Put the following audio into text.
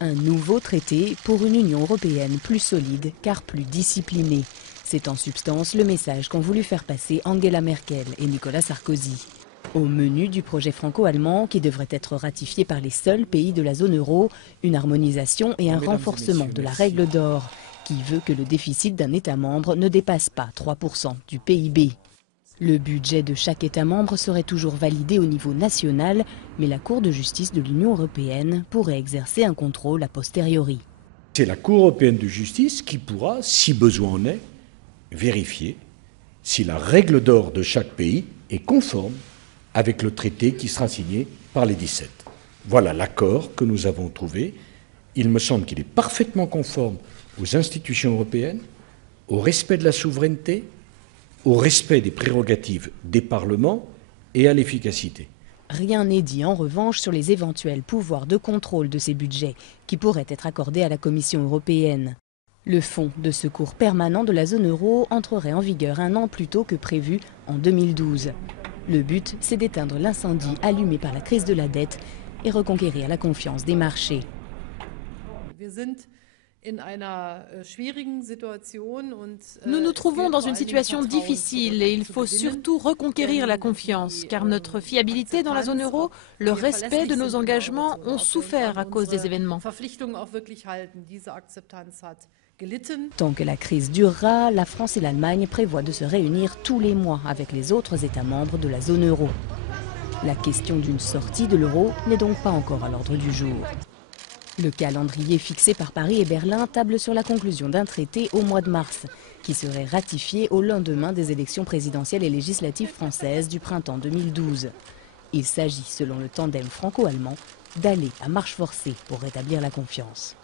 Un nouveau traité pour une Union européenne plus solide car plus disciplinée. C'est en substance le message qu'ont voulu faire passer Angela Merkel et Nicolas Sarkozy. Au menu du projet franco-allemand qui devrait être ratifié par les seuls pays de la zone euro, une harmonisation et un renforcement de la règle d'or qui veut que le déficit d'un État membre ne dépasse pas 3% du PIB. Le budget de chaque État membre serait toujours validé au niveau national, mais la Cour de justice de l'Union européenne pourrait exercer un contrôle a posteriori. C'est la Cour européenne de justice qui pourra, si besoin en est, vérifier si la règle d'or de chaque pays est conforme avec le traité qui sera signé par les 17. Voilà l'accord que nous avons trouvé. Il me semble qu'il est parfaitement conforme aux institutions européennes, au respect de la souveraineté, au respect des prérogatives des parlements et à l'efficacité. Rien n'est dit en revanche sur les éventuels pouvoirs de contrôle de ces budgets qui pourraient être accordés à la Commission européenne. Le fonds de secours permanent de la zone euro entrerait en vigueur un an plus tôt que prévu en 2012. Le but, c'est d'éteindre l'incendie allumé par la crise de la dette et reconquérir la confiance des marchés. Nous nous trouvons dans une situation difficile et il faut surtout reconquérir la confiance, car notre fiabilité dans la zone euro, le respect de nos engagements ont souffert à cause des événements. Tant que la crise durera, la France et l'Allemagne prévoient de se réunir tous les mois avec les autres États membres de la zone euro. La question d'une sortie de l'euro n'est donc pas encore à l'ordre du jour. Le calendrier fixé par Paris et Berlin table sur la conclusion d'un traité au mois de mars, qui serait ratifié au lendemain des élections présidentielles et législatives françaises du printemps 2012. Il s'agit, selon le tandem franco-allemand, d'aller à marche forcée pour rétablir la confiance.